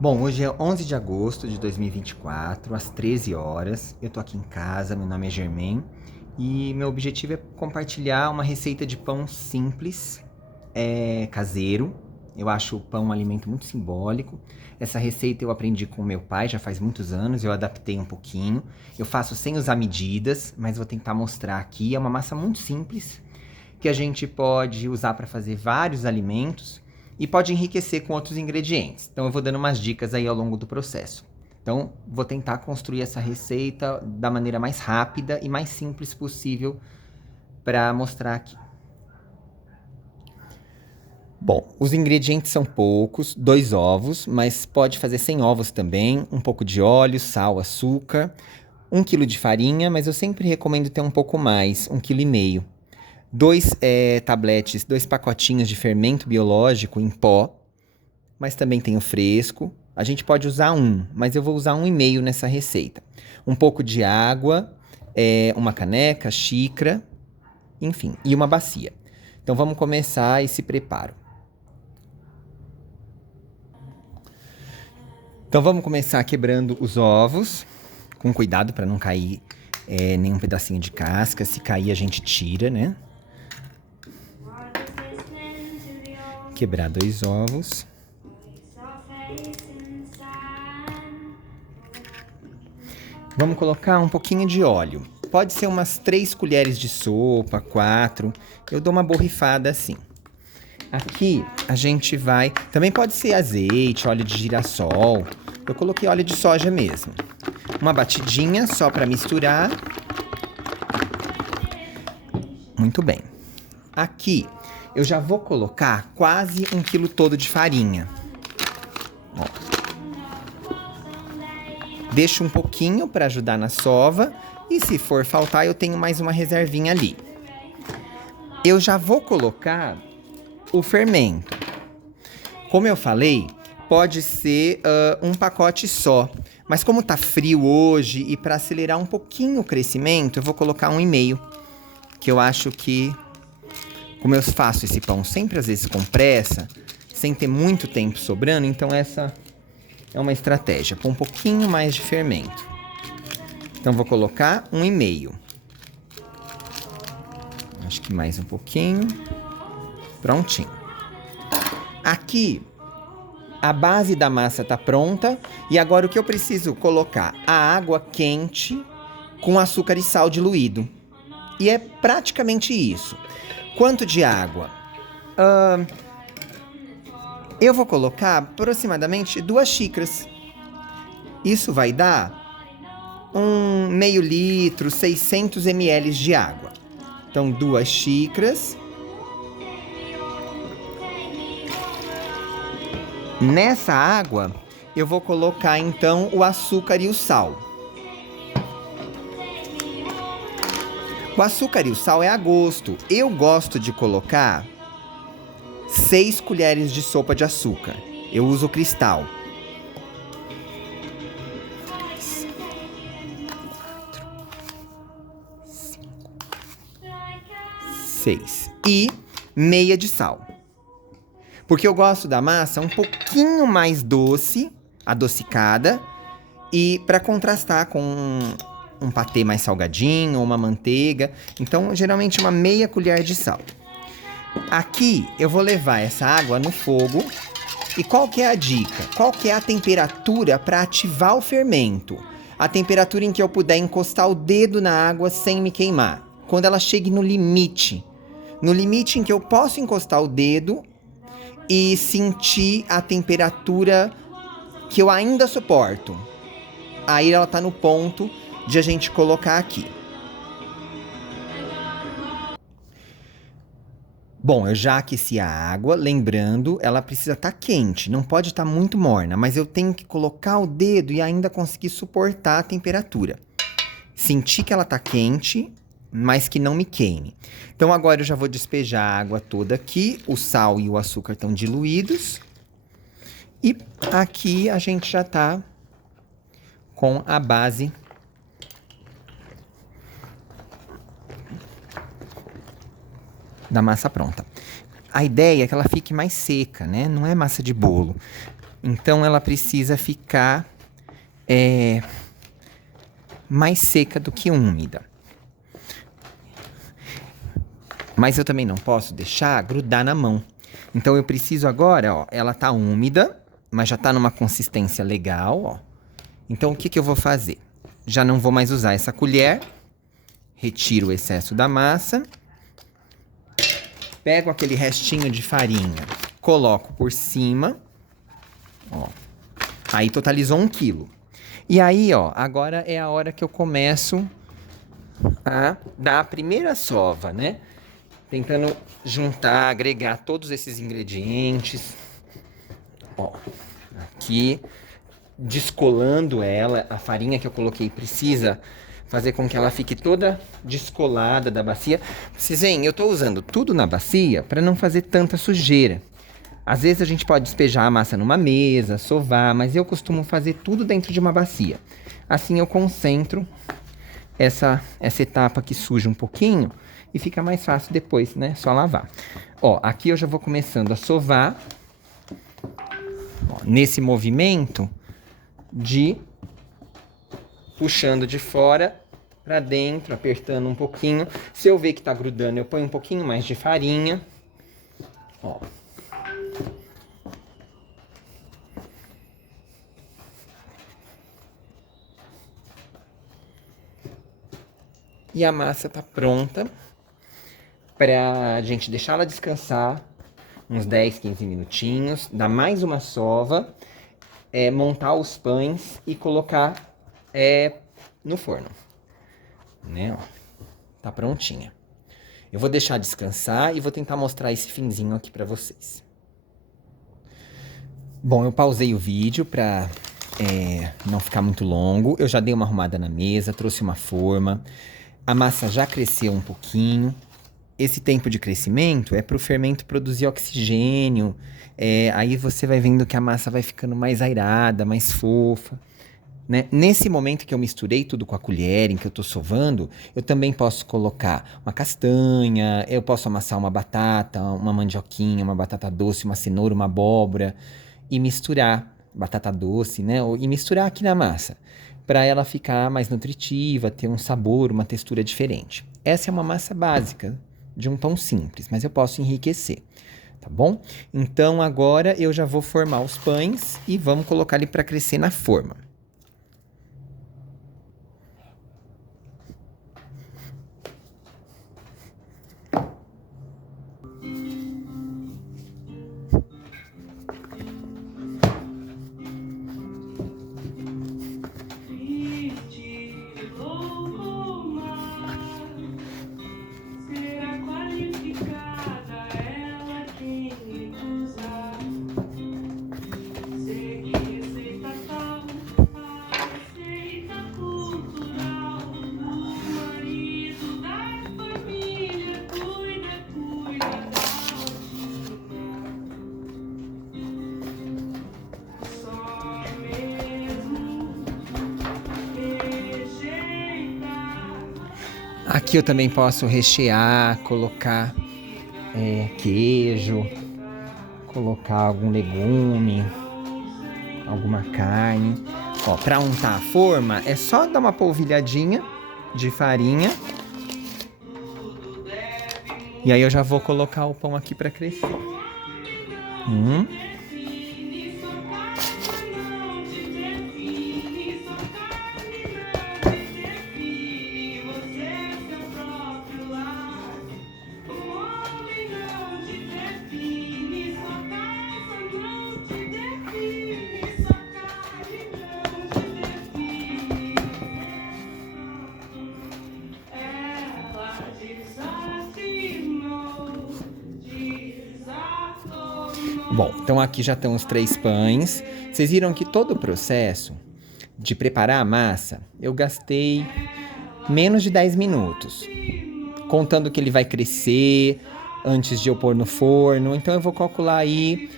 Bom, hoje é 11 de agosto de 2024, às 13 horas. Eu tô aqui em casa, meu nome é Germain e meu objetivo é compartilhar uma receita de pão simples, caseiro. Eu acho o pão um alimento muito simbólico. Essa receita eu aprendi com meu pai já faz muitos anos, eu adaptei um pouquinho. Eu faço sem usar medidas, mas vou tentar mostrar aqui. É uma massa muito simples que a gente pode usar para fazer vários alimentos e pode enriquecer com outros ingredientes. Então eu vou dando umas dicas aí ao longo do processo. Então vou tentar construir essa receita da maneira mais rápida e mais simples possível para mostrar aqui. Bom, os ingredientes são poucos, 2 ovos, mas pode fazer sem ovos também, um pouco de óleo, sal, açúcar, 1 quilo de farinha, mas eu sempre recomendo ter um pouco mais, 1,5 kg. 2 tabletes, 2 pacotinhos de fermento biológico em pó, mas também tem o fresco. A gente pode usar um, mas eu vou usar 1,5 nessa receita. Um pouco de água, uma caneca, xícara, enfim, e uma bacia. Então vamos começar esse preparo. Então vamos começar quebrando os ovos, com cuidado para não cair nenhum pedacinho de casca. Se cair a gente tira, né? Quebrar 2 ovos. Vamos colocar um pouquinho de óleo. Pode ser umas 3 colheres de sopa, 4. Eu dou uma borrifada assim. Aqui a gente vai... Também pode ser azeite, óleo de girassol. Eu coloquei óleo de soja mesmo. Uma batidinha só para misturar. Muito bem. Aqui eu já vou colocar quase 1 quilo todo de farinha. Ó. Deixo um pouquinho para ajudar na sova. E se for faltar, eu tenho mais uma reservinha ali. Eu já vou colocar o fermento. Como eu falei, pode ser um pacote só. Mas como tá frio hoje e para acelerar um pouquinho o crescimento, eu vou colocar 1,5. Que eu acho que, como eu faço esse pão sempre às vezes com pressa, sem ter muito tempo sobrando, então essa é uma estratégia. Pôr um pouquinho mais de fermento. Então vou colocar 1,5. Acho que mais um pouquinho. Prontinho. Aqui, a base da massa tá pronta. E agora o que eu preciso colocar? A água quente com açúcar e sal diluído. E é praticamente isso. Quanto de água? Eu vou colocar aproximadamente 2 xícaras. Isso vai dar meio litro, 600 ml de água. Então, 2 xícaras. Nessa água, eu vou colocar, então, o açúcar e o sal. O açúcar e o sal é a gosto. Eu gosto de colocar 6 colheres de sopa de açúcar. Eu uso cristal. 3, 4, 5, 6. E meia de sal. Porque eu gosto da massa um pouquinho mais doce, adocicada, e para contrastar com um patê mais salgadinho ou uma manteiga. Então, geralmente uma meia colher de sal. Aqui eu vou levar essa água no fogo. E qual que é a dica? Qual que é a temperatura para ativar o fermento? A temperatura em que eu puder encostar o dedo na água sem me queimar. Quando ela chegue no limite. No limite em que eu posso encostar o dedo e sentir a temperatura que eu ainda suporto. Aí ela tá no ponto de a gente colocar aqui. Bom, eu já aqueci a água, lembrando, ela precisa estar quente, não pode estar muito morna, mas eu tenho que colocar o dedo e ainda conseguir suportar a temperatura. Sentir que ela tá quente, mas que não me queime. Então agora eu já vou despejar a água toda aqui, o sal e o açúcar estão diluídos. E aqui a gente já tá com a base da massa pronta. A ideia é que ela fique mais seca, né? Não é massa de bolo. Então ela precisa ficar mais seca do que úmida. Mas eu também não posso deixar grudar na mão. Então eu preciso agora, ó, ela tá úmida, mas já tá numa consistência legal, ó. Então o que eu vou fazer? Já não vou mais usar essa colher. Retiro o excesso da massa. Pego aquele restinho de farinha, coloco por cima, ó. Aí totalizou 1 quilo. E aí, ó, agora é a hora que eu começo a dar a primeira sova, né? Tentando juntar, agregar todos esses ingredientes. Ó, aqui, descolando ela, a farinha que eu coloquei precisa fazer com que ela fique toda descolada da bacia. Vocês veem, eu tô usando tudo na bacia para não fazer tanta sujeira. Às vezes a gente pode despejar a massa numa mesa, sovar, mas eu costumo fazer tudo dentro de uma bacia. Assim eu concentro essa etapa que suja um pouquinho e fica mais fácil depois, né? Só lavar. Ó, aqui eu já vou começando a sovar. Ó, nesse movimento de puxando de fora para dentro, apertando um pouquinho. Se eu ver que tá grudando, eu ponho um pouquinho mais de farinha. Ó. E a massa tá pronta pra gente deixar ela descansar uns 10, 15 minutinhos, dar mais uma sova, montar os pães e colocar no forno, né? Ó, tá prontinha. Eu vou deixar descansar e vou tentar mostrar esse finzinho aqui pra vocês. Bom, eu pausei o vídeo pra não ficar muito longo. Eu já dei uma arrumada na mesa, trouxe uma forma. A massa já cresceu um pouquinho. Esse tempo de crescimento é para o fermento produzir oxigênio. Aí você vai vendo que a massa vai ficando mais airada, mais fofa, né? Nesse momento que eu misturei tudo com a colher, em que eu tô sovando, eu também posso colocar uma castanha, eu posso amassar uma batata, uma mandioquinha, uma batata doce, uma cenoura, uma abóbora e misturar batata doce, né? E misturar aqui na massa, para ela ficar mais nutritiva, ter um sabor, uma textura diferente. Essa é uma massa básica de um pão simples, mas eu posso enriquecer, tá bom? Então agora eu já vou formar os pães e vamos colocar ele para crescer na forma. Aqui eu também posso rechear, colocar queijo, colocar algum legume, alguma carne. Ó, para untar a forma é só dar uma polvilhadinha de farinha. E aí eu já vou colocar o pão aqui para crescer. Bom, então aqui já estão os 3 pães. Vocês viram que todo o processo de preparar a massa, eu gastei menos de 10 minutos. Contando que ele vai crescer antes de eu pôr no forno. Então eu vou calcular aí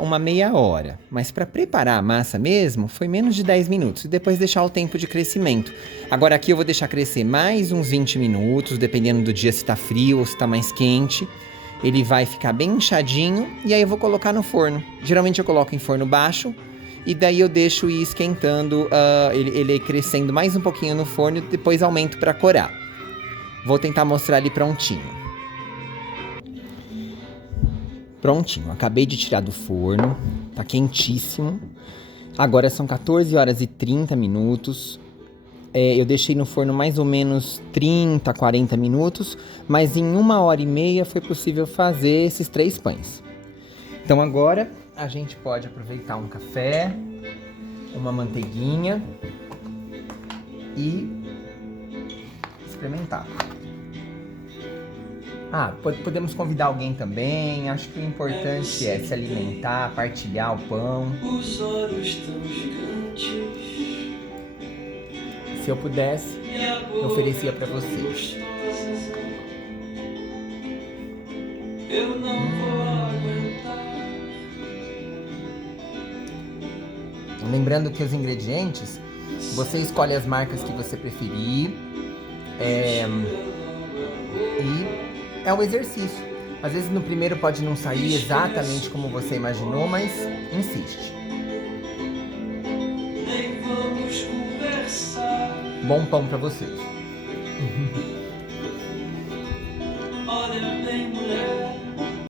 uma meia hora. Mas para preparar a massa mesmo, foi menos de 10 minutos. E depois deixar o tempo de crescimento. Agora aqui eu vou deixar crescer mais uns 20 minutos, dependendo do dia se tá frio ou se tá mais quente. ele vai ficar bem inchadinho e aí eu vou colocar no forno. Geralmente eu coloco em forno baixo e daí eu deixo ir esquentando, ele crescendo mais um pouquinho no forno e depois aumento para corar. Vou tentar mostrar ele prontinho. Prontinho, acabei de tirar do forno, tá quentíssimo. Agora são 14 horas e 30 minutos. Eu deixei no forno mais ou menos 30, 40 minutos, mas em 1h30 foi possível fazer esses 3 pães. Então agora a gente pode aproveitar um café, uma manteiguinha e experimentar. Podemos convidar alguém também. Acho que o importante é se alimentar, partilhar o pão. Os olhos tão gigantes. Se eu pudesse, eu oferecia para vocês. Eu não vou aguentar. Lembrando que os ingredientes, você escolhe as marcas que você preferir. E é um exercício. Às vezes no primeiro pode não sair exatamente como você imaginou, mas insiste. Bom pão para vocês.